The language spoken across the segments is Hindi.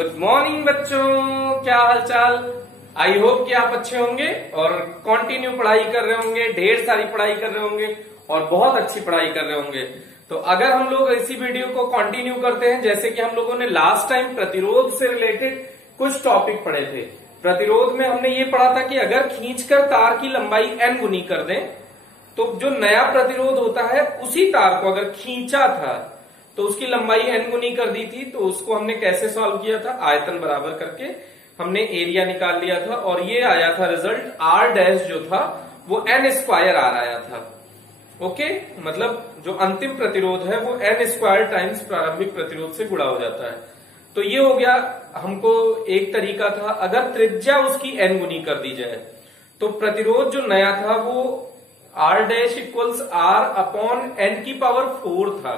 गुड मॉर्निंग बच्चों, क्या हाल चाल। आई होप कि आप अच्छे होंगे और कंटिन्यू पढ़ाई कर रहे होंगे, ढेर सारी पढ़ाई कर रहे होंगे और बहुत अच्छी पढ़ाई कर रहे होंगे। तो अगर हम लोग इसी वीडियो को कंटिन्यू करते हैं, जैसे कि हम लोगों ने लास्ट टाइम प्रतिरोध से रिलेटेड कुछ टॉपिक पढ़े थे। प्रतिरोध में हमने ये पढ़ा था कि अगर खींचकर तार की लंबाई n गुनी कर दें तो जो नया प्रतिरोध होता है उसी तार को अगर खींचा था तो उसकी लंबाई n गुनी कर दी थी। तो उसको हमने कैसे सॉल्व किया था, आयतन बराबर करके हमने एरिया निकाल लिया था और ये आया था रिजल्ट r डैश जो था वो n स्क्वायर r आया था। ओके, मतलब जो अंतिम प्रतिरोध है वो n स्क्वायर टाइम्स प्रारंभिक प्रतिरोध से गुणा हो जाता है। तो ये हो गया हमको एक तरीका था। अगर त्रिज्या उसकी n गुनी कर दी जाए तो प्रतिरोध जो नया था वो r dash equals r upon n की पावर 4 था।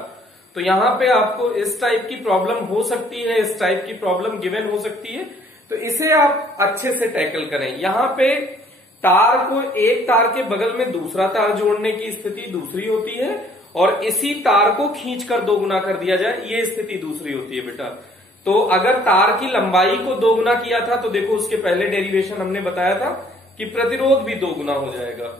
तो यहां पे आपको इस टाइप की प्रॉब्लम हो सकती है, इस टाइप की प्रॉब्लम गिवन हो सकती है, तो इसे आप अच्छे से टैकल करें। यहां पे तार को एक तार के बगल में दूसरा तार जोड़ने की स्थिति दूसरी होती है और इसी तार को खींचकर दोगुना कर दिया जाए, ये स्थिति दूसरी होती है बेटा। तो अगर तार की लंबाई को दोगुना किया था तो देखो उसके पहले डेरिवेशन हमने बताया था कि प्रतिरोध भी दोगुना हो जाएगा।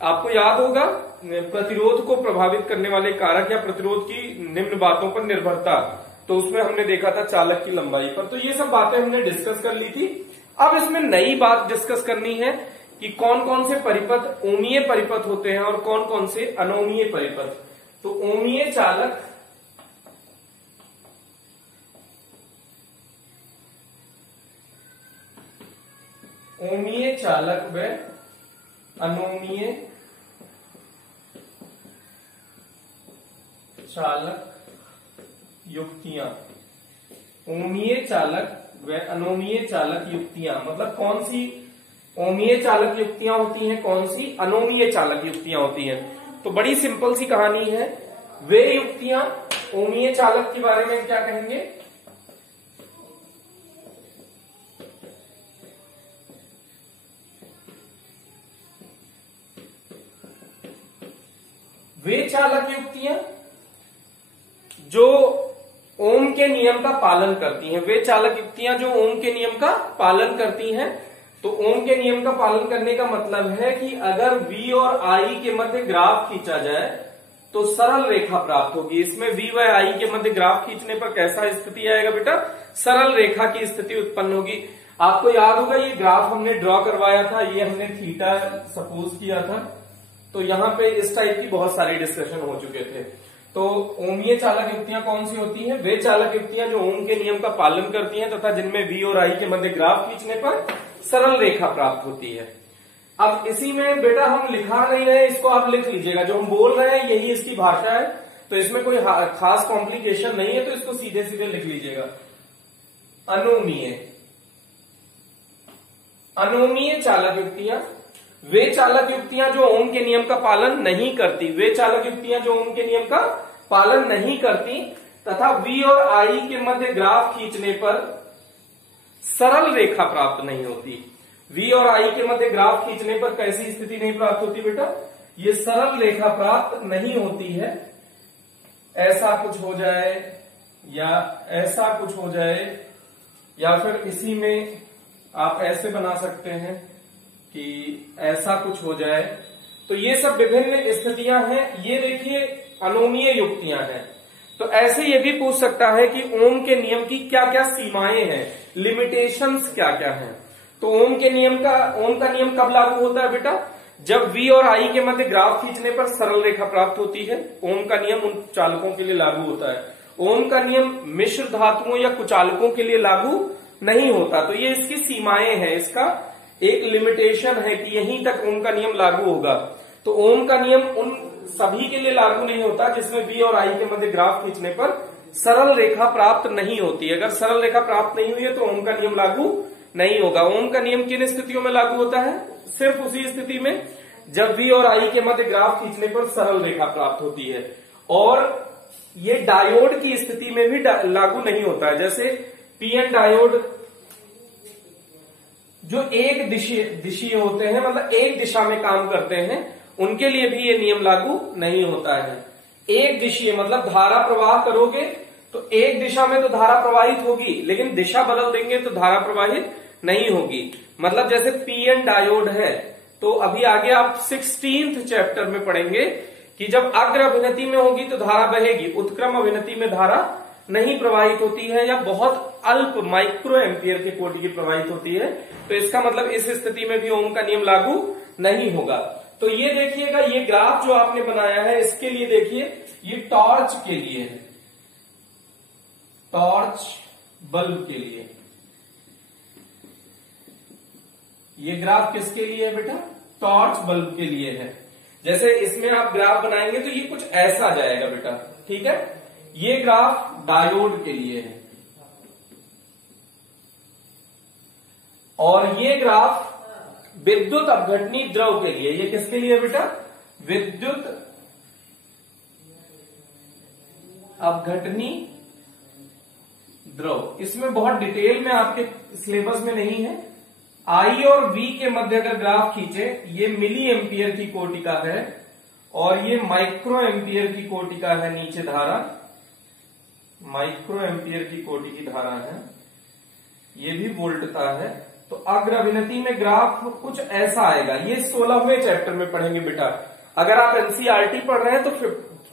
आपको याद होगा प्रतिरोध को प्रभावित करने वाले कारक या प्रतिरोध की निम्न बातों पर निर्भरता, तो उसमें हमने देखा था चालक की लंबाई पर। तो ये सब बातें हमने डिस्कस कर ली थी। अब इसमें नई बात डिस्कस करनी है कि कौन कौन से परिपथ ओमीय परिपथ होते हैं और कौन कौन से अनोमीय परिपथ। तो ओमीय चालक व अनोमीय चालक युक्तियां। ओमीय चालक व अनोमीय चालक युक्तियां मतलब कौन सी ओमीय चालक युक्तियां होती हैं, कौन सी अनोमीय चालक युक्तियां होती हैं। तो बड़ी सिंपल सी कहानी है। वे युक्तियां ओमीय चालक के बारे में क्या कहेंगे, वे चालक युक्तियां जो ओम के नियम का पालन करती हैं। वे चालक युक्तियां जो ओम के नियम का पालन करती हैं। तो ओम के नियम का पालन करने का मतलब है कि अगर V और I के मध्य ग्राफ खींचा जाए तो सरल रेखा प्राप्त होगी। इसमें V व I के मध्य ग्राफ खींचने पर कैसा स्थिति आएगा बेटा, सरल रेखा की स्थिति उत्पन्न होगी। आपको याद होगा ये ग्राफ हमने ड्रॉ करवाया था, ये हमने थीटा सपोज किया था। तो यहाँ पे इस टाइप की बहुत सारी डिस्कशन हो चुके थे। तो ओमीय चालक युक्तियां कौन सी होती हैं, वे चालक युक्तियां जो ओम के नियम का पालन करती हैं तथा जिनमें V और I के मध्य ग्राफ खींचने पर सरल रेखा प्राप्त होती है। अब इसी में बेटा हम लिखा नहीं रहे, इसको आप लिख लीजिएगा। जो हम बोल रहे हैं यही इसकी भाषा है, तो इसमें कोई खास कॉम्प्लिकेशन नहीं है, तो इसको सीधे सीधे लिख लीजिएगा। अनोमीय चालक युक्तियां वे चालक युक्तियां जो ओम के नियम का पालन नहीं करती। वे चालक युक्तियां जो ओम के नियम का पालन नहीं करती तथा V और I के मध्य ग्राफ खींचने पर सरल रेखा प्राप्त नहीं होती। V और I के मध्य ग्राफ खींचने पर कैसी स्थिति नहीं प्राप्त होती बेटा, ये सरल रेखा प्राप्त नहीं होती है। ऐसा कुछ हो जाए या ऐसा कुछ हो जाए, या फिर इसी में आप ऐसे बना सकते हैं कि ऐसा कुछ हो जाए। तो ये सब विभिन्न स्थितियां हैं। ये देखिए अनोमीय युक्तियां हैं। तो ऐसे ये भी पूछ सकता है कि ओम के नियम की क्या क्या सीमाएं हैं, लिमिटेशंस क्या क्या हैं। तो ओम का नियम कब लागू होता है बेटा, जब V और I के मध्य ग्राफ खींचने पर सरल रेखा प्राप्त होती है। ओम का नियम उन चालकों के लिए लागू होता है। ओम का नियम मिश्र धातुओं या कुचालकों के लिए लागू नहीं होता। तो ये इसकी सीमाएं हैं, इसका एक लिमिटेशन है कि यहीं तक ओम का नियम लागू होगा। तो ओम का नियम उन सभी के लिए लागू नहीं होता जिसमें V और I के मध्य ग्राफ खींचने पर सरल रेखा प्राप्त नहीं होती। अगर सरल रेखा प्राप्त नहीं हुई है तो ओम का नियम लागू नहीं होगा। ओम का नियम किन स्थितियों में लागू होता है, सिर्फ उसी स्थिति में जब V और I के मध्य ग्राफ खींचने पर सरल रेखा प्राप्त होती है। और ये डायोड की स्थिति में भी लागू नहीं होता है। जैसे पीएन डायोड जो एक दिशीय होते हैं, मतलब एक दिशा में काम करते हैं, उनके लिए भी ये नियम लागू नहीं होता है। एक दिशीय मतलब धारा प्रवाह करोगे तो एक दिशा में तो धारा प्रवाहित होगी, लेकिन दिशा बदल देंगे तो धारा प्रवाहित नहीं होगी। मतलब जैसे पीएन डायोड है, तो अभी आगे आप 16th चैप्टर में पढ़ेंगे कि जब अग्र अभिनति में होगी तो धारा बहेगी, उत्क्रम अभिनति में धारा नहीं प्रवाहित होती है या बहुत अल्प माइक्रो एम्पियर की कोटि की प्रवाहित होती है। तो इसका मतलब इस स्थिति में भी ओम का नियम लागू नहीं होगा। तो ये देखिएगा, ये ग्राफ जो आपने बनाया है इसके लिए देखिए, ये टॉर्च के लिए है, टॉर्च बल्ब के लिए। ये ग्राफ किसके लिए है बेटा? टॉर्च बल्ब के लिए है। जैसे इसमें आप ग्राफ बनाएंगे तो ये कुछ ऐसा जाएगा बेटा, ठीक है। ये ग्राफ डायोड के लिए है और ये ग्राफ विद्युत अपघटनी द्रव के लिए। ये किसके लिए बेटा? विद्युत अपघटनी द्रव। इसमें बहुत डिटेल में आपके सिलेबस में नहीं है। आई और वी के मध्य अगर ग्राफ खींचे, ये मिली एम्पियर की कोटि का है और ये माइक्रो एम्पियर की कोटि का है। नीचे धारा माइक्रो एम्पियर की कोटि की धारा है, ये भी वोल्ट का है। तो अग्र अभिनति में ग्राफ कुछ ऐसा आएगा। ये 16वें चैप्टर में पढ़ेंगे बेटा। अगर आप एनसीईआरटी पढ़ रहे हैं तो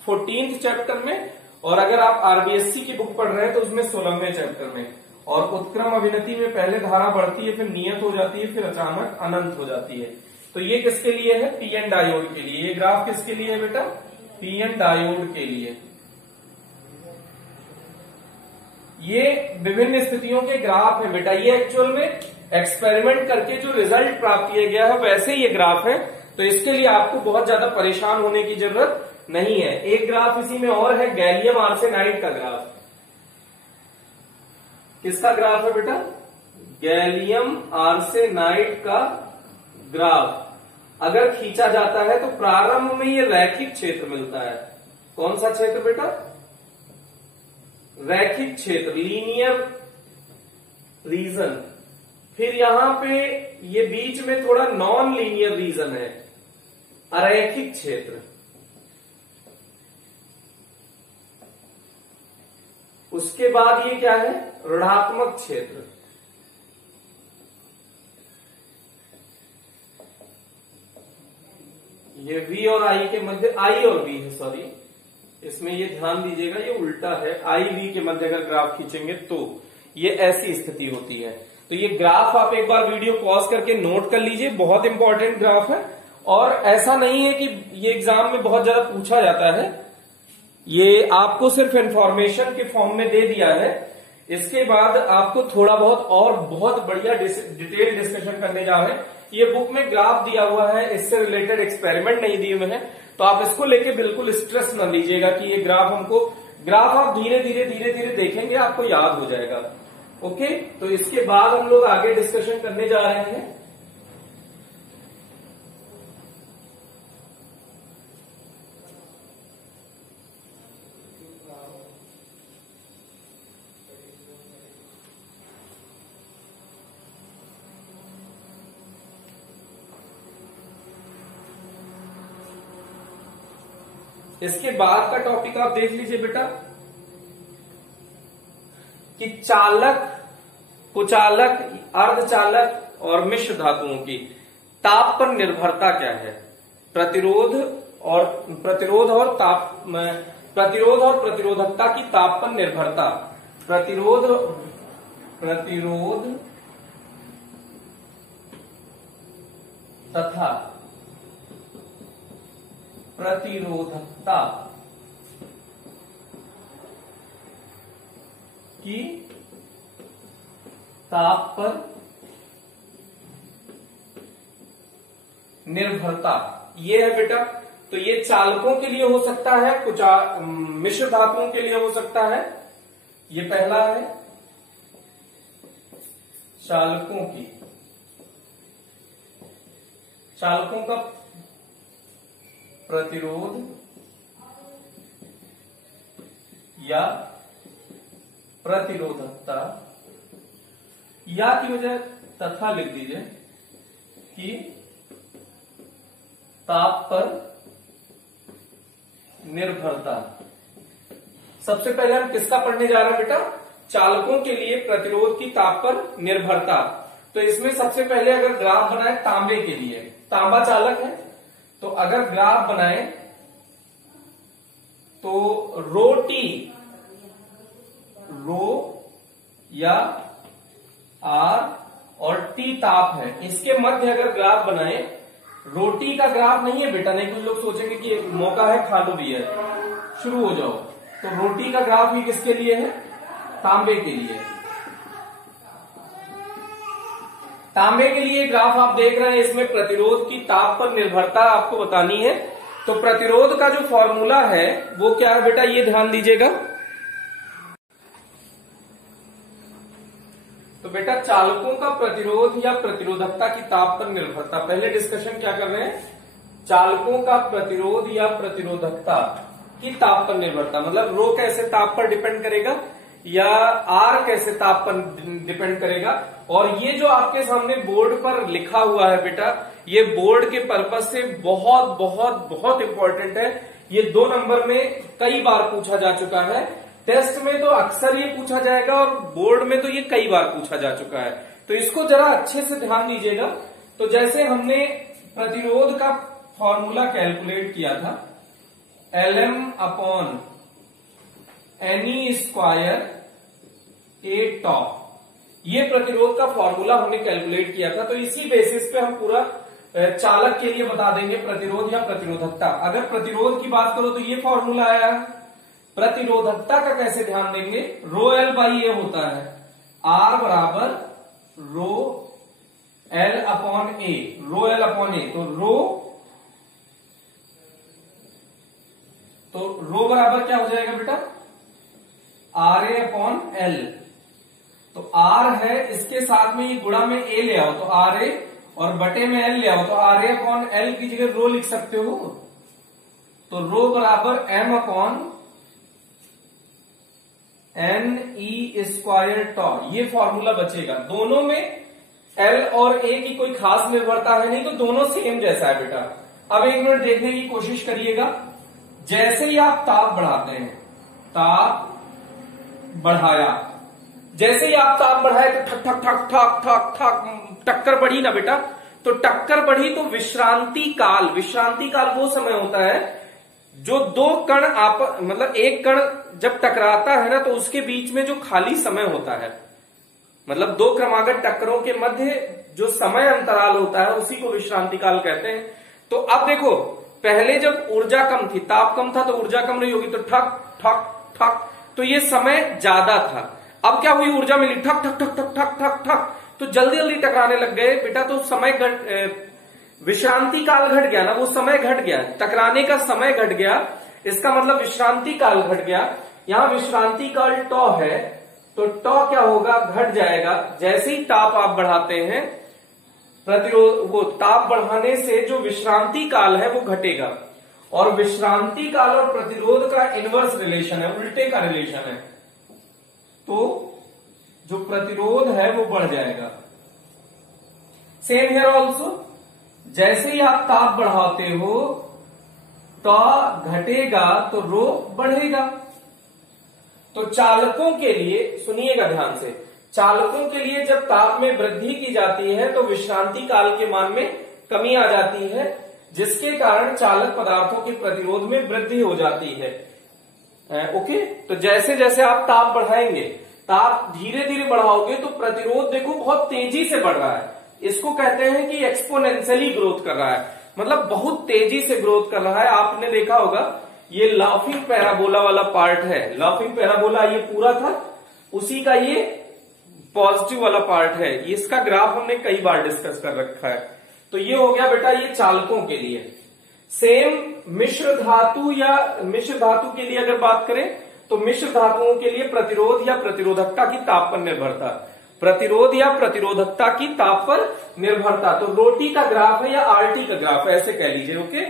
14th चैप्टर में, और अगर आप आरबीएससी की बुक पढ़ रहे हैं तो उसमें 16वें चैप्टर में। और उत्क्रम अभिनति में पहले धारा बढ़ती है, फिर नियत हो जाती है, फिर अचानक अनंत हो जाती है। तो ये किसके लिए है? पीएन डायोड के लिए। ये ग्राफ किसके लिए है बेटा? पीएन डायोड के लिए। ये विभिन्न स्थितियों के ग्राफ है बेटा। ये एक्चुअल में एक्सपेरिमेंट करके जो रिजल्ट प्राप्त किया गया है वैसे ये ग्राफ है। तो इसके लिए आपको बहुत ज्यादा परेशान होने की जरूरत नहीं है। एक ग्राफ इसी में और है, गैलियम आर्सेनाइड का ग्राफ। किसका ग्राफ है बेटा? गैलियम आर्सेनाइड का ग्राफ अगर खींचा जाता है तो प्रारंभ में ये रैखिक क्षेत्र मिलता है। कौन सा क्षेत्र बेटा? रैखिक क्षेत्र, लीनियर रीजन। फिर यहां पे ये बीच में थोड़ा नॉन लीनियर रीजन है, अरैखिक क्षेत्र। उसके बाद ये क्या है? ऋणात्मक क्षेत्र। ये V और I के मध्य, I और V है, सॉरी, इसमें ये ध्यान दीजिएगा, ये उल्टा है। I V के मध्य अगर ग्राफ खींचेंगे तो ये ऐसी स्थिति होती है। तो ये ग्राफ आप एक बार वीडियो पॉज करके नोट कर लीजिए, बहुत इंपॉर्टेंट ग्राफ है। और ऐसा नहीं है कि ये एग्जाम में बहुत ज्यादा पूछा जाता है, ये आपको सिर्फ इंफॉर्मेशन के फॉर्म में दे दिया है। इसके बाद आपको थोड़ा बहुत और बहुत बढ़िया डिटेल डिस्कशन करने जा रहे हैं। ये बुक में ग्राफ दिया हुआ है, इससे रिलेटेड एक्सपेरिमेंट नहीं दिए हुए हैं, तो आप इसको लेके बिल्कुल स्ट्रेस न लीजिएगा कि ये ग्राफ ग्राफ आप धीरे धीरे देखेंगे, आपको याद हो जाएगा। ओके, तो इसके बाद हम लोग आगे डिस्कशन करने जा रहे हैं। इसके बाद का टॉपिक आप देख लीजिए बेटा कि चालक, कुचालक, अर्धचालक और मिश्र धातुओं की ताप पर निर्भरता क्या है। प्रतिरोध और प्रतिरोधकता की ताप पर निर्भरता। प्रतिरोध तथा प्रतिरोधकता की ताप पर निर्भरता, ये है बेटा। तो ये चालकों के लिए हो सकता है, कुछ मिश्र धातुओं के लिए हो सकता है। ये पहला है चालकों का प्रतिरोध या प्रतिरोधकता, या की वजह तथा लिख दीजिए कि ताप पर निर्भरता सबसे पहले हम किसका पढ़ने जा रहे हैं बेटा? चालकों के लिए प्रतिरोध की ताप पर निर्भरता। तो इसमें सबसे पहले अगर ग्राफ बनाए तांबे के लिए, तांबा चालक है, तो अगर ग्राफ बनाए तो रो टी, रो या आर और टी ताप है, इसके मध्य अगर ग्राफ बनाए, रोटी का ग्राफ नहीं है बेटा, नहीं कुछ लोग सोचेंगे कि मौका है खा लो बियर, शुरू हो जाओ। तो रोटी का ग्राफ ही किसके लिए है? तांबे के लिए। तांबे के लिए ग्राफ आप देख रहे हैं, इसमें प्रतिरोध की ताप पर निर्भरता आपको बतानी है। तो प्रतिरोध का जो फॉर्मूला है वो क्या है बेटा, ये ध्यान दीजिएगा। तो बेटा चालकों का प्रतिरोध या प्रतिरोधकता की ताप पर निर्भरता, पहले डिस्कशन क्या कर रहे हैं? चालकों का प्रतिरोध या प्रतिरोधकता की ताप पर निर्भरता, मतलब रो कैसे ताप पर डिपेंड करेगा या आर कैसे ताप पर डिपेंड करेगा। और ये जो आपके सामने बोर्ड पर लिखा हुआ है बेटा, ये बोर्ड के पर्पज से बहुत बहुत बहुत इंपॉर्टेंट है। ये 2 नंबर में कई बार पूछा जा चुका है, टेस्ट में तो अक्सर ये पूछा जाएगा और बोर्ड में तो ये कई बार पूछा जा चुका है। तो इसको जरा अच्छे से ध्यान दीजिएगा। तो जैसे हमने प्रतिरोध का फॉर्मूला कैलकुलेट किया था, Lm अपॉन एनी स्क्वायर ए टॉ, ये प्रतिरोध का फॉर्मूला हमने कैलकुलेट किया था। तो इसी बेसिस पे हम पूरा चालक के लिए बता देंगे प्रतिरोध या प्रतिरोधकता। अगर प्रतिरोध की बात करो तो ये फॉर्मूला आया, प्रतिरोधकता का कैसे ध्यान देंगे? रो एल बाई ए होता है, आर बराबर rho L upon A, rho L upon A. तो रो बराबर क्या हो जाएगा बेटा? R A upon L. तो आर है, इसके साथ में ये गुणा में ए ले आओ तो आर ए, और बटे में एल ले आओ तो आर ए अपॉन एल की जगह रो लिख सकते हो। तो रो बराबर m upon n e square tau, ये फॉर्मूला बचेगा। दोनों में एल और ए की कोई खास निर्भरता है नहीं, तो दोनों सेम जैसा है बेटा। अब एक मिनट देखने की कोशिश करिएगा। जैसे ही आप ताप बढ़ाते हैं, ताप बढ़ाया, जैसे ही आप ताप बढ़ाए तो ठक ठक ठक ठक ठक ठक टक्कर बढ़ी ना बेटा। तो टक्कर बढ़ी तो विश्रांति काल, विश्रांति काल वो समय होता है जो 2 कण मतलब एक कण जब टकराता है ना, तो उसके बीच में जो खाली समय होता है, मतलब 2 क्रमागत टक्करों के मध्य जो समय अंतराल होता है, उसी को विश्रांति काल कहते हैं। तो अब देखो, पहले जब ऊर्जा कम थी, ताप कम था, तो ऊर्जा कम नहीं होगी, तो ठक ठक ठक, तो ये समय ज्यादा था। अब क्या हुई, ऊर्जा मिली, ठक ठक ठक ठक ठक ठक ठक, तो जल्दी जल्दी टकराने लग गए बेटा। तो समय विश्रांति काल घट गया ना, वो समय घट गया, टकराने का समय घट गया, इसका मतलब विश्रांति काल घट गया। यहां विश्रांति काल टॉ है, तो टॉ क्या होगा, घट जाएगा। जैसे ही ताप आप बढ़ाते हैं, प्रतिरोध, वो ताप बढ़ाने से जो विश्रांति काल है वो घटेगा। और विश्रांति काल और प्रतिरोध का इनवर्स रिलेशन है, उल्टे का रिलेशन है। तो जो प्रतिरोध है वो बढ़ जाएगा। सेम हियर ऑल्सो, जैसे ही आप ताप बढ़ाते हो, टॉ घटेगा तो रो बढ़ेगा। तो चालकों के लिए सुनिएगा ध्यान से, चालकों के लिए जब ताप में वृद्धि की जाती है तो विश्रांति काल के मान में कमी आ जाती है, जिसके कारण चालक पदार्थों के प्रतिरोध में वृद्धि हो जाती है। ओके, तो जैसे जैसे आप ताप बढ़ाएंगे, ताप धीरे धीरे बढ़ाओगे तो प्रतिरोध देखो बहुत तेजी से बढ़ रहा है। इसको कहते हैं कि एक्सपोनेंशियली ग्रोथ कर रहा है, मतलब बहुत तेजी से ग्रोथ कर रहा है। आपने देखा होगा ये लाफिंग पैराबोला वाला पार्ट है, लाफिंग पैराबोला ये पूरा था, उसी का ये पॉजिटिव वाला पार्ट है। इसका ग्राफ हमने कई बार डिस्कस कर रखा है। तो ये हो गया बेटा ये चालकों के लिए। सेम मिश्र धातु या मिश्र धातु के लिए अगर बात करें तो मिश्र धातुओं के लिए प्रतिरोध या प्रतिरोधकता की ताप पर निर्भरता, प्रतिरोध या प्रतिरोधकता की ताप पर निर्भरता। तो रोटी का ग्राफ है या आरटी का ग्राफ है, ऐसे कह लीजिए। ओके,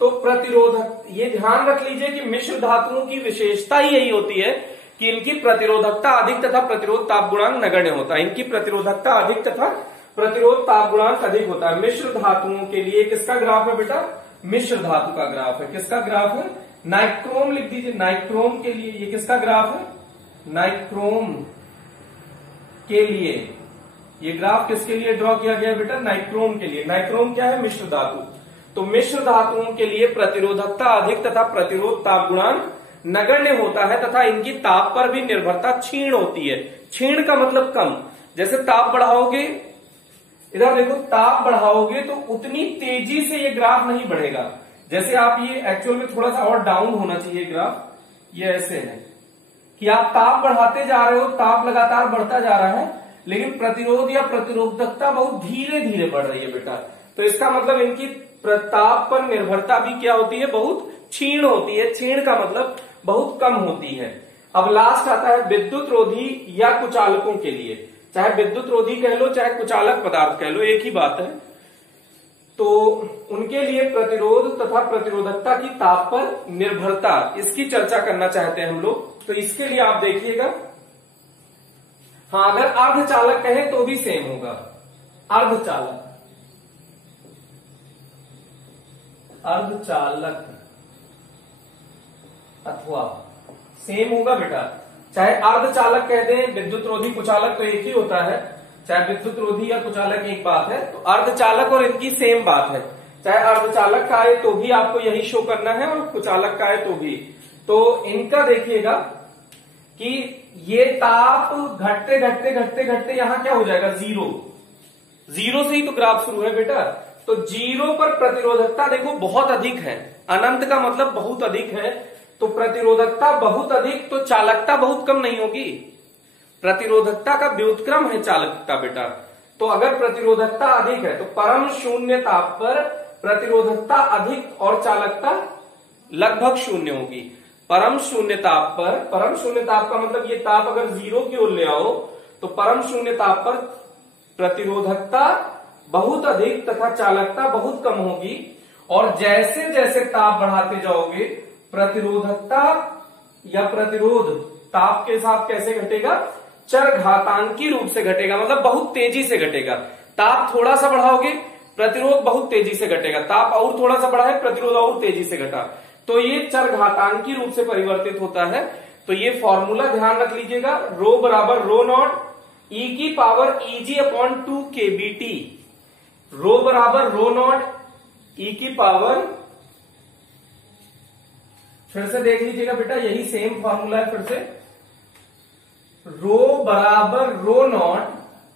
तो प्रतिरोधक, ये ध्यान रख लीजिए कि मिश्र धातुओं की विशेषता ही यही होती है कि इनकी प्रतिरोधकता अधिक तथा प्रतिरोध ताप गुणांक नगण्य होता है। इनकी प्रतिरोधकता अधिक तथा प्रतिरोध ताप गुणांक अधिक होता है। मिश्र धातुओं के लिए किसका ग्राफ है बेटा? मिश्र धातु का ग्राफ है। किसका ग्राफ है? नाइक्रोम लिख दीजिए, नाइक्रोम के लिए। ये किसका ग्राफ है? नाइक्रोम के लिए। ये ग्राफ किसके लिए ड्रॉ किया गया बेटा? नाइक्रोम के लिए। नाइक्रोम क्या है? मिश्र धातु। तो मिश्र धातुओं के लिए प्रतिरोधकता अधिक तथा प्रतिरोध ताप गुणांक नगण्य होता है तथा इनकी ताप पर भी निर्भरता क्षीण होती है। क्षीण का मतलब कम। जैसे ताप बढ़ाओगे, इधर देखो, ताप बढ़ाओगे तो उतनी तेजी से ये ग्राफ नहीं बढ़ेगा। जैसे आप ये एक्चुअल में थोड़ा सा और डाउन होना चाहिए ग्राफ, ये ऐसे है कि आप ताप बढ़ाते जा रहे हो, ताप लगातार बढ़ता जा रहा है, लेकिन प्रतिरोध या प्रतिरोधकता बहुत धीरे धीरे बढ़ रही है बेटा। तो इसका मतलब इनकी ताप पर निर्भरता भी क्या होती है? बहुत क्षीण होती है। क्षीण का मतलब बहुत कम होती है। अब लास्ट आता है विद्युत रोधी या कुचालकों के लिए। चाहे विद्युत रोधी कह लो चाहे कुचालक पदार्थ कह लो, एक ही बात है। तो उनके लिए प्रतिरोध तथा प्रतिरोधकता की ताप पर निर्भरता, इसकी चर्चा करना चाहते हैं हम लोग। तो इसके लिए आप देखिएगा, हाँ, अगर अर्धचालक कहें तो भी सेम होगा। अर्धचालक, अर्धचालक अथवा सेम होगा बेटा। चाहे अर्धचालक कह दें, विद्युत रोधी कुचालक तो एक ही होता है। चाहे विद्युत रोधी या कुचालक एक बात है, तो अर्धचालक और इनकी सेम बात है। चाहे अर्धचालक का आए तो भी आपको यही शो करना है और कुचालक का आए तो भी। तो इनका देखिएगा कि ये ताप घटते घटते घटते घटते यहां क्या हो जाएगा? जीरो। जीरो से ही तो ग्राफ शुरू है बेटा। तो जीरो पर प्रतिरोधकता देखो बहुत अधिक है। अनंत का मतलब बहुत अधिक है। तो प्रतिरोधकता बहुत अधिक, तो चालकता बहुत कम नहीं होगी। प्रतिरोधकता का व्युत्क्रम है चालकता बेटा। तो अगर प्रतिरोधकता अधिक है तो परम शून्य ताप पर प्रतिरोधकता अधिक और चालकता लगभग शून्य होगी। परम शून्य ताप पर, परम शून्य ताप का मतलब ये ताप अगर जीरो की ओर ले आओ तो परम शून्य ताप पर प्रतिरोधकता बहुत अधिक तथा चालकता बहुत कम होगी। और जैसे जैसे ताप बढ़ाते जाओगे प्रतिरोधकता या प्रतिरोध ताप के साथ कैसे घटेगा? चरघातांकी रूप से घटेगा, मतलब बहुत तेजी से घटेगा। ताप थोड़ा सा बढ़ाओगे प्रतिरोध बहुत तेजी से घटेगा, ताप और थोड़ा सा बढ़ा है प्रतिरोध और तेजी से घटा। तो ये चरघातांकी रूप से परिवर्तित होता है। तो ये फॉर्मूला ध्यान रख लीजिएगा, रो बराबर रो नॉट ई की पावर Eg अपॉन 2 kBT। रो बराबर रो नॉट ई की पावर, फिर से देख लीजिएगा बेटा, यही सेम फॉर्मूला है। फिर से रो बराबर रो नॉट,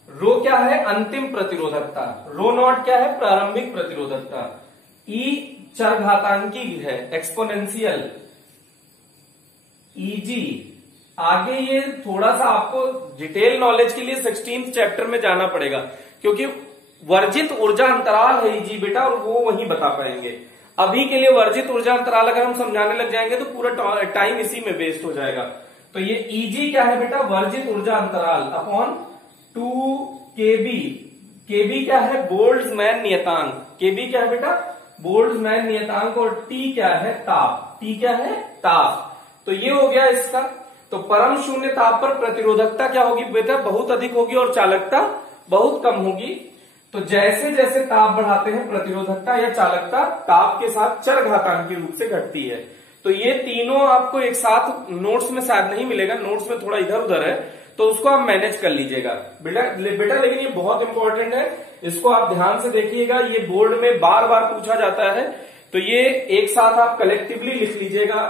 रो क्या है? अंतिम प्रतिरोधकता, रो नॉट क्या है? प्रारंभिक प्रतिरोधकता। ई चरघातांकी है, एक्सपोनेंशियल। Eg आगे ये थोड़ा सा आपको डिटेल नॉलेज के लिए 16th चैप्टर में जाना पड़ेगा, क्योंकि वर्जित ऊर्जा अंतराल है Eg बेटा, और वो वहीं बता पाएंगे। अभी के लिए वर्जित ऊर्जा अंतराल अगर हम समझाने लग जाएंगे तो पूरा टाइम इसी में वेस्ट हो जाएगा। तो ये Eg क्या है बेटा? वर्जित ऊर्जा अंतराल अपॉन 2 kB। kB क्या है? बोल्ट्जमैन नियतांक। kB क्या है बेटा? बोल्ट्जमैन नियतांक। और T क्या है? ताप। T क्या है? ताप। तो ये हो गया इसका। तो परम शून्य ताप पर प्रतिरोधकता क्या होगी बेटा? बहुत अधिक होगी और चालकता बहुत कम होगी। तो जैसे जैसे ताप बढ़ाते हैं प्रतिरोधकता या चालकता ताप के साथ चरघातांकी रूप से घटती है। तो ये तीनों आपको एक साथ नोट्स में शायद नहीं मिलेगा, नोट्स में थोड़ा इधर उधर है, तो उसको आप मैनेज कर लीजिएगा बेटा। लेकिन ये बहुत इंपॉर्टेंट है, इसको आप ध्यान से देखिएगा। ये बोर्ड में बार बार पूछा जाता है, तो ये एक साथ आप कलेक्टिवली लिख लीजिएगा।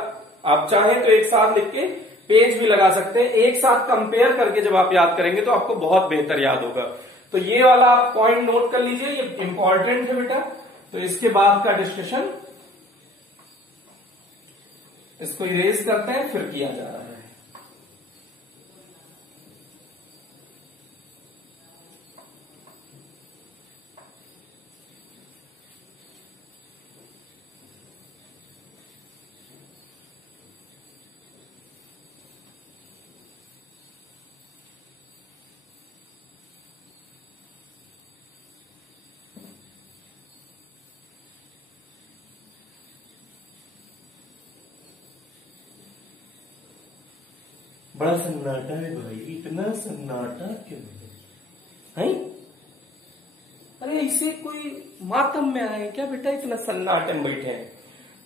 आप चाहें तो एक साथ लिख के पेज भी लगा सकते हैं। एक साथ कंपेयर करके जब आप याद करेंगे तो आपको बहुत बेहतर याद होगा। तो ये वाला आप पॉइंट नोट कर लीजिए, ये इंपॉर्टेंट है बेटा। तो इसके बाद का डिस्कशन इसको इरेज करते हैं, फिर किया जा रहा है। बड़ा सन्नाटा है भाई, इतना सन्नाटा क्यों है? अरे इसे कोई मातम में आए क्या बेटा? इतना सन्नाटे में बैठे हैं।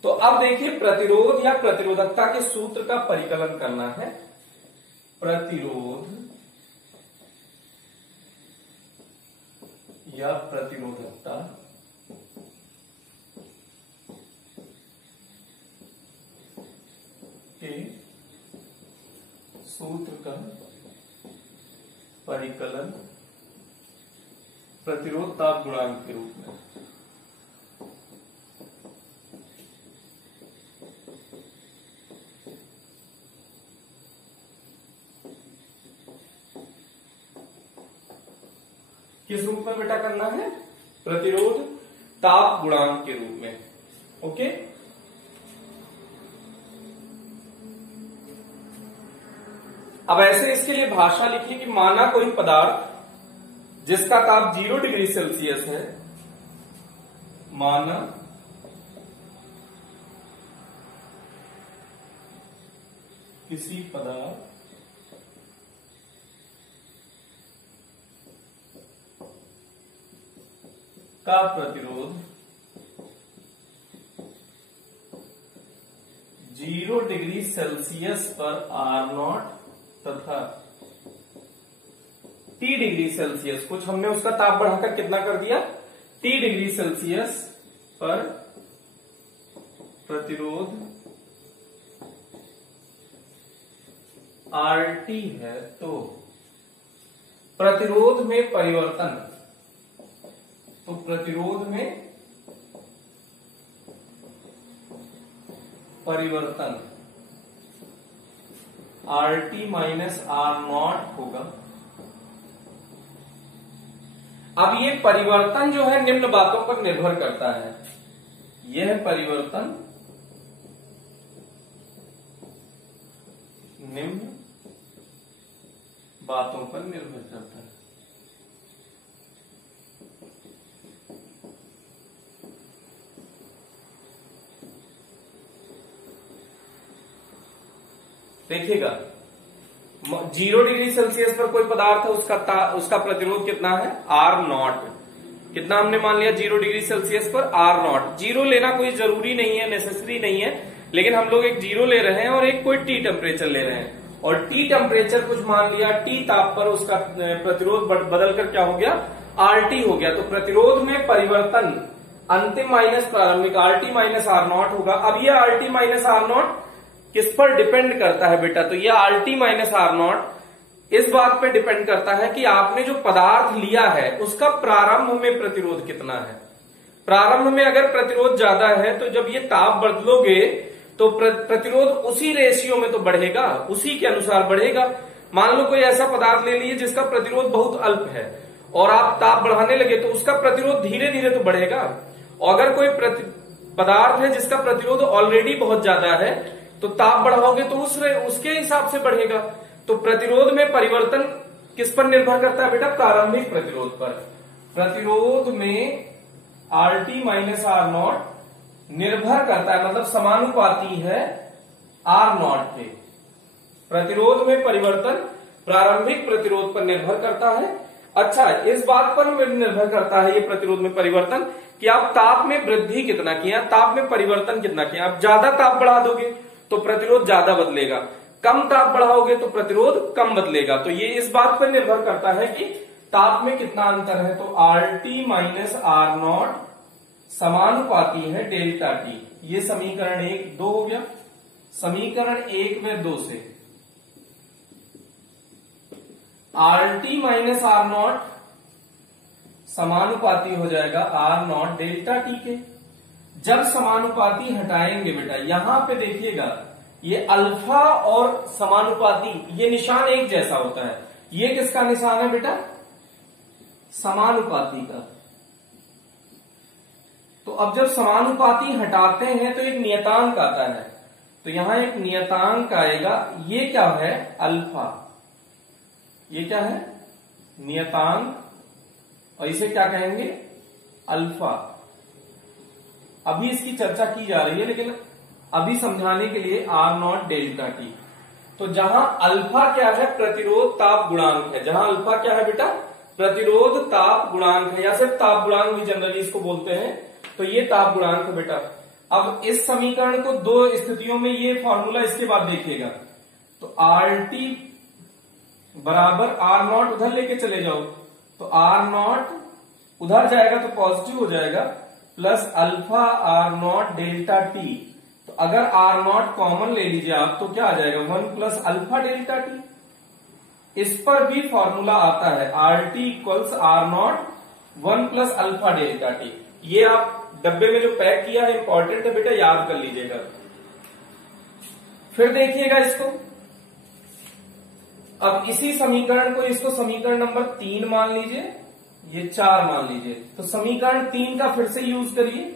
तो अब देखिए प्रतिरोध या प्रतिरोधकता के सूत्र का परिकलन करना है। प्रतिरोध या प्रतिरोधकता के सूत्र का परिकलन प्रतिरोध ताप गुणांक के रूप में। किस रूप में बेटा करना है? प्रतिरोध ताप गुणांक के रूप में। ओके, अब ऐसे इसके लिए भाषा लिखिए कि माना कोई पदार्थ जिसका ताप 0 डिग्री सेल्सियस है, माना किसी पदार्थ का प्रतिरोध 0 डिग्री सेल्सियस पर R0 तथा T डिग्री सेल्सियस, कुछ हमने उसका ताप बढ़ाकर कितना कर दिया, T डिग्री सेल्सियस पर प्रतिरोध RT है, तो प्रतिरोध में परिवर्तन, तो प्रतिरोध में परिवर्तन RT माइनस R0 होगा। अब ये परिवर्तन जो है निम्न बातों पर निर्भर करता है। यह परिवर्तन निम्न बातों पर निर्भर करता है। देखिएगा 0 डिग्री सेल्सियस पर कोई पदार्थ है, उसका प्रतिरोध कितना है, R0। कितना हमने मान लिया 0 डिग्री सेल्सियस पर R0। 0 लेना कोई जरूरी नहीं है, नेसेसरी नहीं है, लेकिन हम लोग एक 0 ले रहे हैं और एक कोई T टेम्परेचर ले रहे हैं, और T टेम्परेचर कुछ मान लिया, T ताप पर उसका प्रतिरोध बदलकर क्या हो गया, RT हो गया। तो प्रतिरोध में परिवर्तन अंतिम माइनस प्रारंभिक RT माइनस R0 होगा। अब ये RT माइनस R0 किस पर डिपेंड करता है बेटा, तो ये RT माइनस R0 इस बात पे डिपेंड करता है कि आपने जो पदार्थ लिया है उसका प्रारंभ में प्रतिरोध कितना है। प्रारंभ में अगर प्रतिरोध ज्यादा है तो जब ये ताप बदलोगे तो प्रतिरोध उसी रेशियो में तो बढ़ेगा, उसी के अनुसार बढ़ेगा। मान लो कोई ऐसा पदार्थ ले लीजिए जिसका प्रतिरोध बहुत अल्प है और आप ताप बढ़ाने लगे तो उसका प्रतिरोध धीरे धीरे तो बढ़ेगा। और अगर कोई पदार्थ है जिसका प्रतिरोध ऑलरेडी बहुत ज्यादा है तो ताप बढ़ाओगे तो उसके हिसाब से बढ़ेगा। तो प्रतिरोध में परिवर्तन किस पर निर्भर करता है बेटा, प्रारंभिक प्रतिरोध पर। प्रतिरोध में RT माइनस R0 निर्भर करता है, मतलब समानुपाती है R0 के। प्रतिरोध में परिवर्तन प्रारंभिक प्रतिरोध पर निर्भर करता है। अच्छा, इस बात पर निर्भर करता है ये प्रतिरोध में परिवर्तन कि आप ताप में वृद्धि कितना किया, ताप में परिवर्तन कितना किया। आप ज्यादा ताप बढ़ा दोगे तो प्रतिरोध ज्यादा बदलेगा, कम ताप बढ़ाओगे तो प्रतिरोध कम बदलेगा। तो ये इस बात पर निर्भर करता है कि ताप में कितना अंतर है। तो RT माइनस R0 समानुपाती है डेल्टा T। ये समीकरण 1-2 हो गया। समीकरण 1 में 2 से RT माइनस R0 समानुपाती हो जाएगा R0 डेल्टा T के। जब समानुपाती हटाएंगे बेटा, यहां पे देखिएगा ये अल्फा और समानुपाती, ये निशान एक जैसा होता है। ये किसका निशान है बेटा, समानुपाती का। तो अब जब समानुपाती हटाते हैं तो एक नियतांक आता है, तो यहां एक नियतांक आएगा। ये क्या है, अल्फा। ये क्या है, नियतांक, और इसे क्या कहेंगे, अल्फा। अभी इसकी चर्चा की जा रही है, लेकिन अभी समझाने के लिए R0 डेल्टा T। तो जहां अल्फा क्या है, प्रतिरोध ताप गुणांक है। जहां अल्फा क्या है बेटा, प्रतिरोध ताप गुणांक है, या सिर्फ ताप गुणांक भी जनरली इसको बोलते हैं। तो ये ताप गुणांक है बेटा। अब इस समीकरण को दो स्थितियों में ये फॉर्मूला इसके बाद देखिएगा, तो RT बराबर R0 उधर लेके चले जाओ, तो R0 उधर जाएगा तो पॉजिटिव हो जाएगा, plus alpha R0 delta T। तो अगर R0 कॉमन ले लीजिए आप तो क्या आ जाएगा 1 प्लस अल्फा डेल्टा T। इस पर भी फॉर्मूला आता है RT equals R0 1 plus alpha delta T। ये आप डब्बे में जो पैक किया है इंपॉर्टेंट है बेटा, याद कर लीजिएगा। फिर देखिएगा इसको, अब इसी समीकरण को इसको समीकरण नंबर 3 मान लीजिए, ये 4 मान लीजिए, तो समीकरण 3 का फिर से यूज करिए।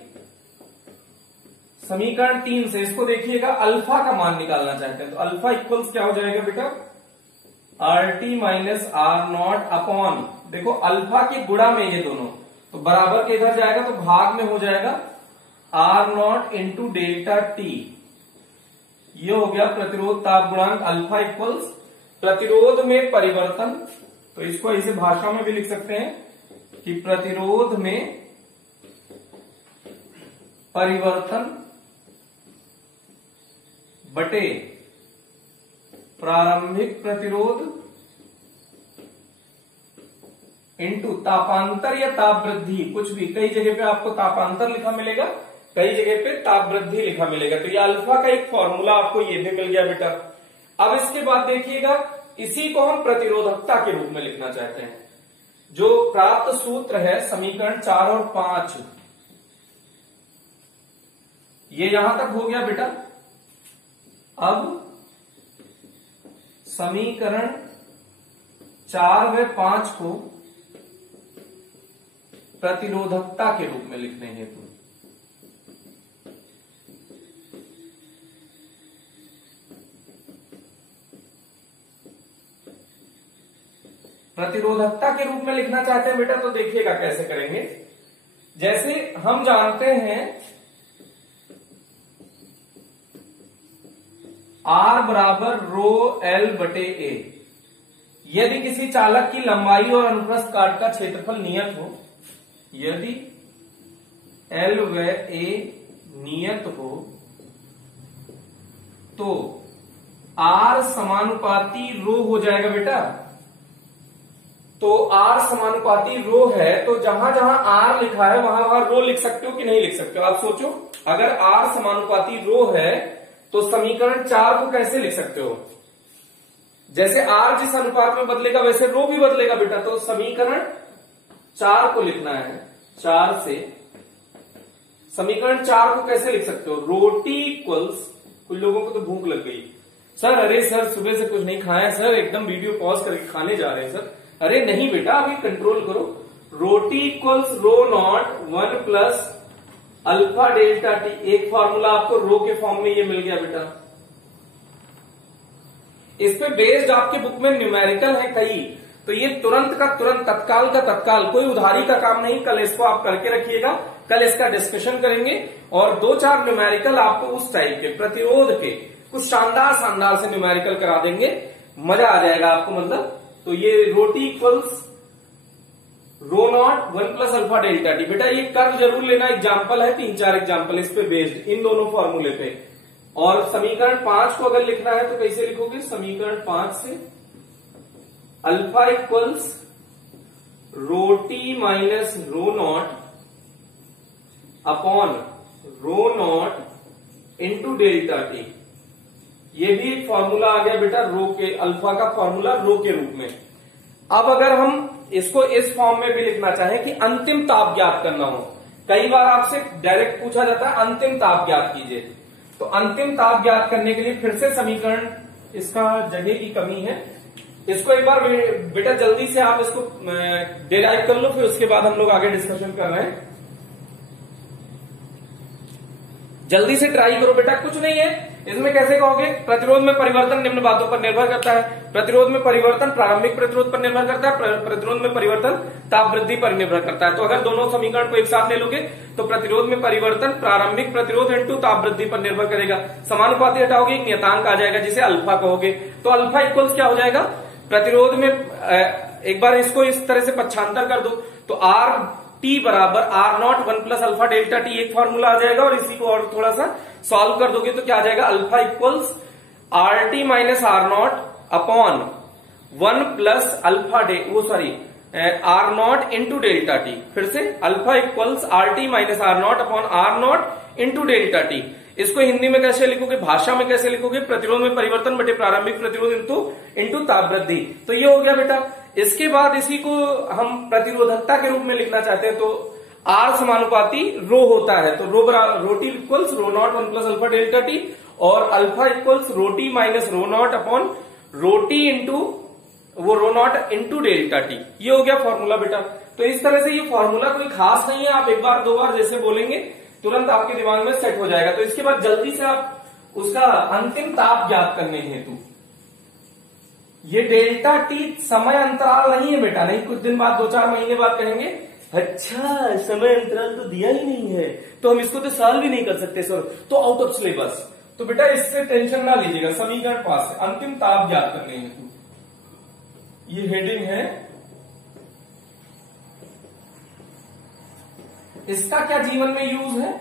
समीकरण 3 से इसको देखिएगा, अल्फा का मान निकालना चाहते हैं तो अल्फा इक्वल्स क्या हो जाएगा बेटा, RT माइनस R0 अपॉन, देखो अल्फा के गुणा में ये दोनों, तो बराबर के इधर जाएगा तो भाग में हो जाएगा R0 इंटू डेल्टा T। ये हो गया प्रतिरोध ताप गुणांक अल्फा इक्वल्स प्रतिरोध में परिवर्तन। तो इसको ऐसे भाषा में भी लिख सकते हैं कि प्रतिरोध में परिवर्तन बटे प्रारंभिक प्रतिरोध इंटू तापांतर या ताप वृद्धि, कुछ भी, कई जगह पे आपको तापांतर लिखा मिलेगा, कई जगह पे ताप वृद्धि लिखा मिलेगा। तो ये अल्फा का एक फॉर्मूला आपको ये भी मिल गया बेटा। अब इसके बाद देखिएगा, इसी को हम प्रतिरोधकता के रूप में लिखना चाहते हैं। जो प्राप्त सूत्र है समीकरण 4 और 5, ये यहां तक हो गया बेटा। अब समीकरण 4 व 5 को प्रतिरोधकता के रूप में लिखने हेतु प्रतिरोधकता के रूप में लिखना चाहते हैं बेटा, तो देखिएगा कैसे करेंगे। जैसे हम जानते हैं R बराबर रो L बटे A। यदि किसी चालक की लंबाई और अनुप्रस्थ काट का क्षेत्रफल नियत हो, यदि L व A नियत हो, तो R समानुपाती रो हो जाएगा बेटा। तो R समानुपाती रो है, तो जहां जहां R लिखा है वहां वहां रो लिख सकते हो कि नहीं लिख सकते हो? आप सोचो, अगर R समानुपाती रो है तो समीकरण 4 को कैसे लिख सकते हो? जैसे R जिस अनुपात में बदलेगा वैसे रो भी बदलेगा बेटा। तो समीकरण 4 को लिखना है, 4 से समीकरण 4 को कैसे लिख सकते हो? रोटी इक्वल्स, कुछ लोगों को तो भूख लग गई, सर अरे सर सुबह से कुछ नहीं खाया सर, एकदम वीडियो पॉज करके खाने जा रहे हैं सर। अरे नहीं बेटा, अभी कंट्रोल करो। Rho t equals rho not 1 plus alpha delta T. एक फॉर्मूला आपको रो के फॉर्म में ये मिल गया बेटा। इस पे बेस्ड आपके बुक में न्यूमेरिकल है कई, तो ये तुरंत का तुरंत, तत्काल का तत्काल, कोई उधारी का काम नहीं। कल इसको आप करके रखिएगा, कल इसका डिस्कशन करेंगे और 2-4 न्यूमेरिकल आपको उस टाइप के प्रतिरोध के कुछ शानदार शानदार से न्यूमेरिकल करा देंगे, मजा आ जाएगा आपको। मतलब तो ये rho t equals rho not 1 plus alpha delta T. बेटा ये कर्व जरूर लेना, एग्जाम्पल है 3-4 एग्जाम्पल इस पे बेस्ड, इन दोनों फॉर्मूले पे। और समीकरण 5 को अगर लिखना है तो कैसे लिखोगे? समीकरण 5 से alpha equals roti minus rho not upon row not into delta T. ये भी एक फॉर्मूला आ गया बेटा रो के, अल्फा का फॉर्मूला रो के रूप में। अब अगर हम इसको इस फॉर्म में भी लिखना चाहें कि अंतिम ताप ज्ञात करना हो, कई बार आपसे डायरेक्ट पूछा जाता है अंतिम ताप ज्ञात कीजिए, तो अंतिम ताप ज्ञात करने के लिए फिर से समीकरण, इसका जगह की कमी है, इसको एक बार बेटा जल्दी से आप इसको डिराइव कर लो, फिर उसके बाद हम लोग आगे डिस्कशन कर रहे हैं। जल्दी से ट्राई करो बेटा, कुछ नहीं है इसमें। कैसे कहोगे? प्रतिरोध में परिवर्तन निम्न बातों पर निर्भर करता है। प्रतिरोध में परिवर्तन प्रारंभिक प्रतिरोध पर निर्भर करता है, प्रतिरोध में परिवर्तन ताप वृद्धि पर निर्भर करता है। तो अगर दोनों समीकरण को एक साथ ले लोगे तो प्रतिरोध में परिवर्तन प्रारंभिक प्रतिरोध इंटू ताप वृद्धि पर निर्भर करेगा। समानुपाती हटाओगे, एक नियतांक आ जाएगा जिसे अल्फा कहोगे। तो अल्फा इक्वल्स क्या हो जाएगा? प्रतिरोध में एक बार इसको इस तरह से पक्षांतर कर दो तो R टी बराबर R nought 1 plus alpha delta T, एक फॉर्मूला आ जाएगा। और इसी को और थोड़ा सा सॉल्व कर दोगे तो क्या आ जाएगा, alpha equals R T minus R nought upon 1 plus alpha R nought into delta T. फिर से alpha equals R T minus R nought upon R nought into delta T. इसको हिंदी में कैसे लिखोगे, भाषा में कैसे लिखोगे, प्रतिरोध में परिवर्तन बटे प्रारंभिक प्रतिरोध इंटू ताप वृद्धि। तो ये हो गया बेटा। इसके बाद इसी को हम प्रतिरोधकता के रूप में लिखना चाहते हैं तो आर समानुपाती रो होता है, तो rho T equals rho not 1 plus alpha delta T और alpha equals rho T minus rho not upon rho T into वो rho not into delta T. ये हो गया फॉर्मूला बेटा। तो इस तरह से ये फॉर्मूला कोई खास नहीं है, आप एक बार दो बार जैसे बोलेंगे तुरंत आपके दिमाग में सेट हो जाएगा। तो इसके बाद जल्दी से आप उसका अंतिम ताप ज्ञात करने हेतु, ये डेल्टा टी समय अंतराल नहीं है बेटा, नहीं कुछ दिन बाद 2-4 महीने बाद कहेंगे अच्छा समय अंतराल तो दिया ही नहीं है तो हम इसको तो सॉल्व ही नहीं कर सकते सर, तो आउट ऑफ सिलेबस। तो बेटा इससे टेंशन ना लीजिएगा, समीकरण पास है। अंतिम ताप ज्ञात करने हेतु ये हेडिंग है, इसका क्या जीवन में यूज है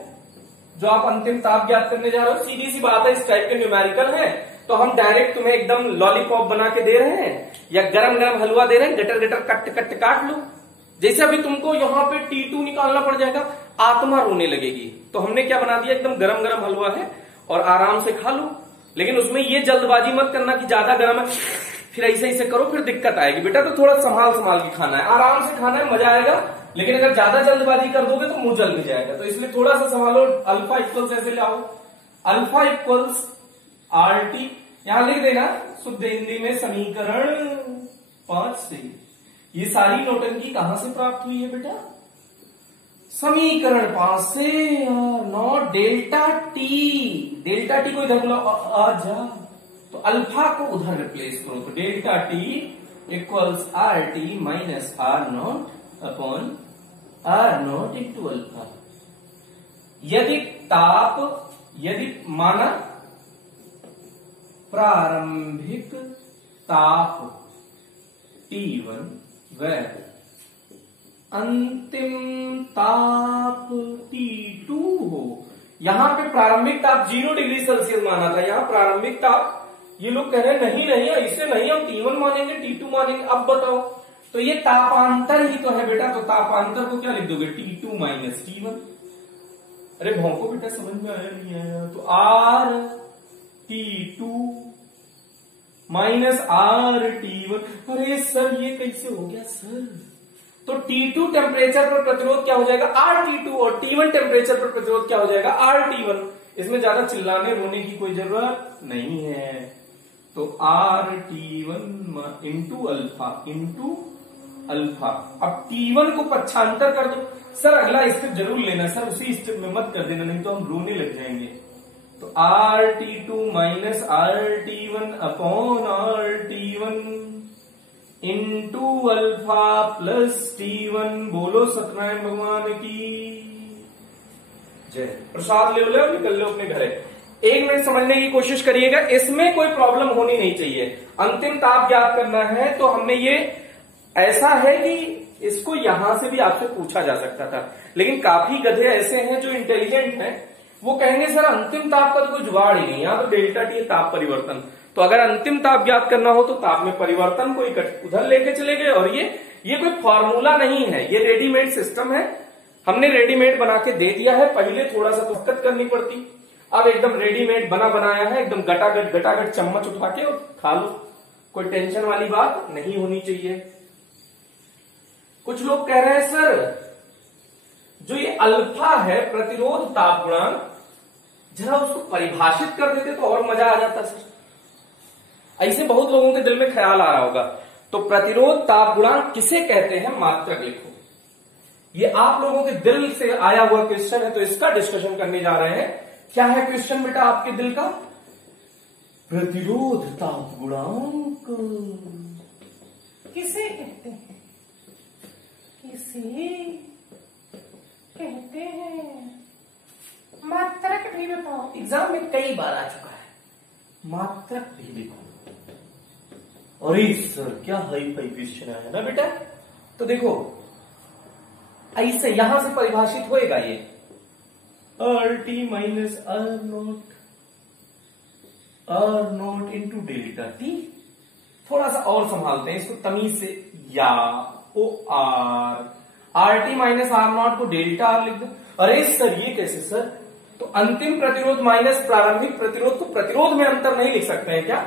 जो आप अंतिम ताप ज्ञात करने जा रहे हो। सीधी सी बात है, इस टाइप के न्यूमेरिकल है तो हम डायरेक्ट तुम्हें एकदम लॉलीपॉप बना के दे रहे हैं या गरम गरम हलवा दे रहे हैं, गटर गटर कट कट काट लो। जैसे अभी तुमको यहाँ पे T2 निकालना पड़ जाएगा, आत्मा रोने लगेगी। तो हमने क्या बना दिया, एकदम गरम गरम हलवा है और आराम से खा लो। लेकिन उसमें ये जल्दबाजी मत करना कि ज्यादा गर्म है फिर ऐसे ऐसे करो फिर दिक्कत आएगी बेटा। तो थोड़ा संभाल के खाना है, आराम से खाना है, मजा आएगा। लेकिन अगर ज्यादा जल्दबाजी कर दोगे तो मुंह जल भी जाएगा, तो इसलिए थोड़ा सा संभालो। अल्फा इक्वल्स ऐसे लाओ, अल्फा इक्वल्स आर टी, यहां लिख देना शुद्ध हिंदी में समीकरण 5 से। ये सारी नौटंकी कहां से प्राप्त हुई है बेटा, समीकरण 5 से। नॉट डेल्टा टी को इधर बुलाओ, आ जा, तो अल्फा को उधर रिप्लेस करो। तो delta T equals R T minus R nought upon R nought into alpha. यदि माना प्रारंभिक ताप T1 व अंतिम ताप T2 हो। यहां पे प्रारंभिक ताप 0 डिग्री सेल्सियस माना था, यहां प्रारंभिक ताप ये लोग कह रहे हैं नहीं ऐसे नहीं, हम T1 मानेंगे T2 मानेंगे। अब बताओ, तो ये तापांतर ही तो है बेटा, तो तापांतर को क्या लिख दोगे, T2 माइनस T1। अरे भौंको बेटा, समझ में आया नहीं आया, तो are T2 minus are T1। अरे सर ये कैसे हो गया सर, तो T2 टेम्परेचर पर प्रतिरोध क्या हो जाएगा RT2 और T1 टेम्परेचर पर प्रतिरोध क्या हो जाएगा RT1। इसमें ज्यादा चिल्लाने रोने की कोई जरूरत नहीं है। तो RT1 इंटू अल्फा। अब T1 को पक्षांतर कर दो। सर अगला स्टेप जरूर लेना सर, उसी स्टेप में मत कर देना, नहीं तो हम रोने लग जाएंगे। तो RT2 minus RT1 upon RT1 into alpha plus T1। बोलो सत्यनारायण भगवान की जय। प्रसाद ले लो, निकल लो अपने घरे। 1 मिनट समझने की कोशिश करिएगा, इसमें कोई प्रॉब्लम होनी नहीं चाहिए। अंतिम ताप ज्ञात करना है तो हमने ये ऐसा है कि इसको यहां से भी आपसे पूछा जा सकता था, लेकिन काफी गधे ऐसे हैं जो इंटेलिजेंट हैं, वो कहेंगे सर अंतिम ताप का तो कोई जुगाड़ ही नहीं, यहां तो डेल्टा टी ताप परिवर्तन। तो अगर अंतिम ताप ज्ञात करना हो तो ताप में परिवर्तन को उधर लेके चले गए। और ये कोई फॉर्मूला नहीं है, ये रेडीमेड सिस्टम है, हमने रेडीमेड बना के दे दिया है। पहले थोड़ा सा दिक्कत करनी पड़ती, अब एकदम रेडीमेड बनाया है, एकदम गटागट चम्मच उठा के और खा लो, कोई टेंशन वाली बात नहीं होनी चाहिए। कुछ लोग कह रहे हैं सर जो ये अल्फा है प्रतिरोध ताप गुणांक, जरा उसको परिभाषित कर देते तो और मजा आ जाता सर। ऐसे बहुत लोगों के दिल में ख्याल आ रहा होगा। तो प्रतिरोध ताप गुणांक किसे कहते हैं, मात्रक लिखो। ये आप लोगों के दिल से आया हुआ क्वेश्चन है, तो इसका डिस्कशन करने जा रहे हैं। क्या है क्वेश्चन बेटा आपके दिल का, प्रतिरोध ताप गुणांक किसे कहते हैं, किसे कहते हैं, मात्रक भी बताओ। एग्जाम में कई बार आ चुका है, मात्रक भी लिखो। अरे सर क्या हाई फाई क्वेश्चन है ना बेटा। तो देखो ऐसे यहां से परिभाषित होएगा ये RT minus R nought into delta T. थोड़ा सा और संभालते हैं इसको तमीज से, या ओ R T minus R nought को डेल्टा आर लिख दो। अरे सर ये कैसे सर, तो अंतिम प्रतिरोध माइनस प्रारंभिक प्रतिरोध को प्रतिरोध में अंतर नहीं लिख सकते हैं क्या?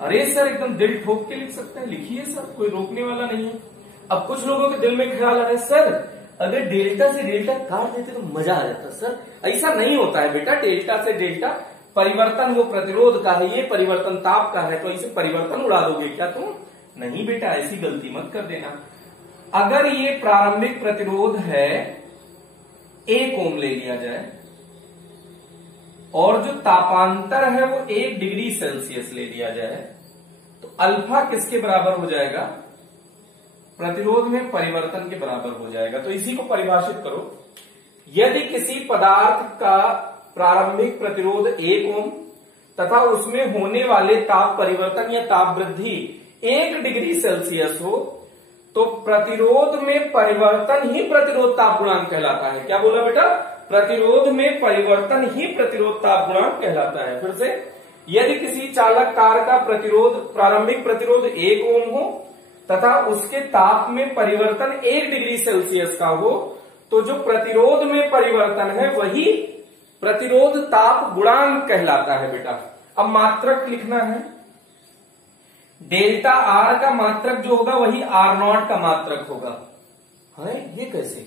अरे सर एकदम दिल ठोक के लिख सकते हैं, लिखिए सर, कोई रोकने वाला नहीं है। अब कुछ लोगों के दिल में ख्याल आ रहा है सर अगर डेल्टा से डेल्टा काट देते तो मजा आ जाता। सर ऐसा नहीं होता है बेटा, डेल्टा से डेल्टा परिवर्तन वो प्रतिरोध का है, ये परिवर्तन ताप का है, तो इसे परिवर्तन उड़ा दोगे क्या तुम? नहीं बेटा, ऐसी गलती मत कर देना। अगर ये प्रारंभिक प्रतिरोध है 1 ओम ले लिया जाए और जो तापांतर है वो 1 डिग्री सेल्सियस ले लिया जाए, तो अल्फा किसके बराबर हो जाएगा? प्रतिरोध में परिवर्तन के बराबर हो जाएगा। तो इसी को परिभाषित करो। यदि किसी पदार्थ का प्रारंभिक प्रतिरोध 1 ओम तथा उसमें होने वाले ताप परिवर्तन या ताप वृद्धि 1 डिग्री सेल्सियस हो, तो प्रतिरोध में परिवर्तन ही प्रतिरोध ताप गुणांक कहलाता है। क्या बोला बेटा? प्रतिरोध में परिवर्तन ही प्रतिरोध ताप गुणांक कहलाता है। फिर से, यदि किसी चालक कार का प्रतिरोध प्रारंभिक प्रतिरोध 1 ओम हो तथा उसके ताप में परिवर्तन 1 डिग्री सेल्सियस का हो, तो जो प्रतिरोध में परिवर्तन है वही प्रतिरोध ताप गुणांक कहलाता है बेटा। अब मात्रक लिखना है, डेल्टा आर का मात्रक जो होगा वही आर नॉट का मात्रक होगा। है ये कैसे?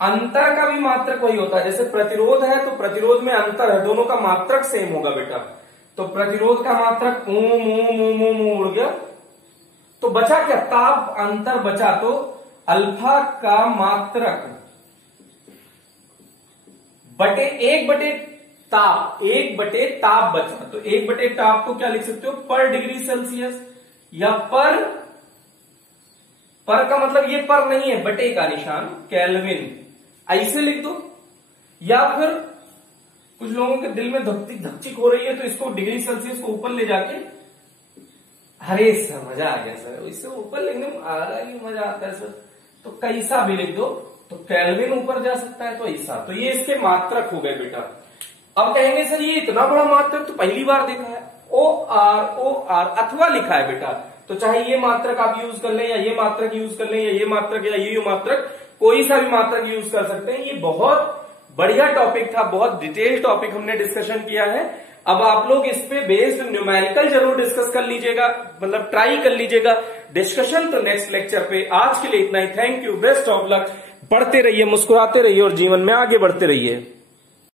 अंतर का भी मात्रक वही होता है। जैसे प्रतिरोध है तो प्रतिरोध में अंतर है, दोनों का मात्रक सेम होगा बेटा। तो प्रतिरोध का मात्रक ओम ओम ओम ओम उड़ गया, तो बचा क्या? ताप अंतर बचा। तो अल्फा का मात्रक बटे 1 बटे ताप, 1 बटे ताप बचा। तो 1 बटे ताप को क्या लिख सकते हो? पर डिग्री सेल्सियस, या पर का मतलब ये पर नहीं है, बटे का निशान केल्विन, ऐसे लिख दो। या फिर कुछ लोगों के दिल में धक्चिक हो रही है तो इसको डिग्री सेल्सियस को ऊपर ले जाके, अरे सर मजा आ गया सर, इससे ऊपर लिखने में आ रहा है, मजा आता है सर, तो कैसा भी लिख दो, तो केल्विन ऊपर जा सकता है, तो ऐसा। तो ये इसके मात्रक हो गए बेटा। अब कहेंगे सर ये इतना बड़ा मात्रक तो पहली बार देखा है, ओ आर अथवा लिखा है बेटा, तो चाहे ये मात्रक आप यूज कर लें या ये मात्रक यूज कर लें या ये मात्रक या ये मात्रक, कोई सा भी मात्रक यूज कर सकते हैं। ये बहुत बढ़िया टॉपिक था, बहुत डिटेल टॉपिक हमने डिस्कशन किया है। अब आप लोग इस पे बेस्ड न्यूमेरिकल जरूर डिस्कस कर लीजिएगा, मतलब ट्राई कर लीजिएगा डिस्कशन, तो नेक्स्ट लेक्चर पे। आज के लिए इतना ही, thank you, best of luck. पढ़ते रहिए, मुस्कुराते रहिए और जीवन में आगे बढ़ते रहिए।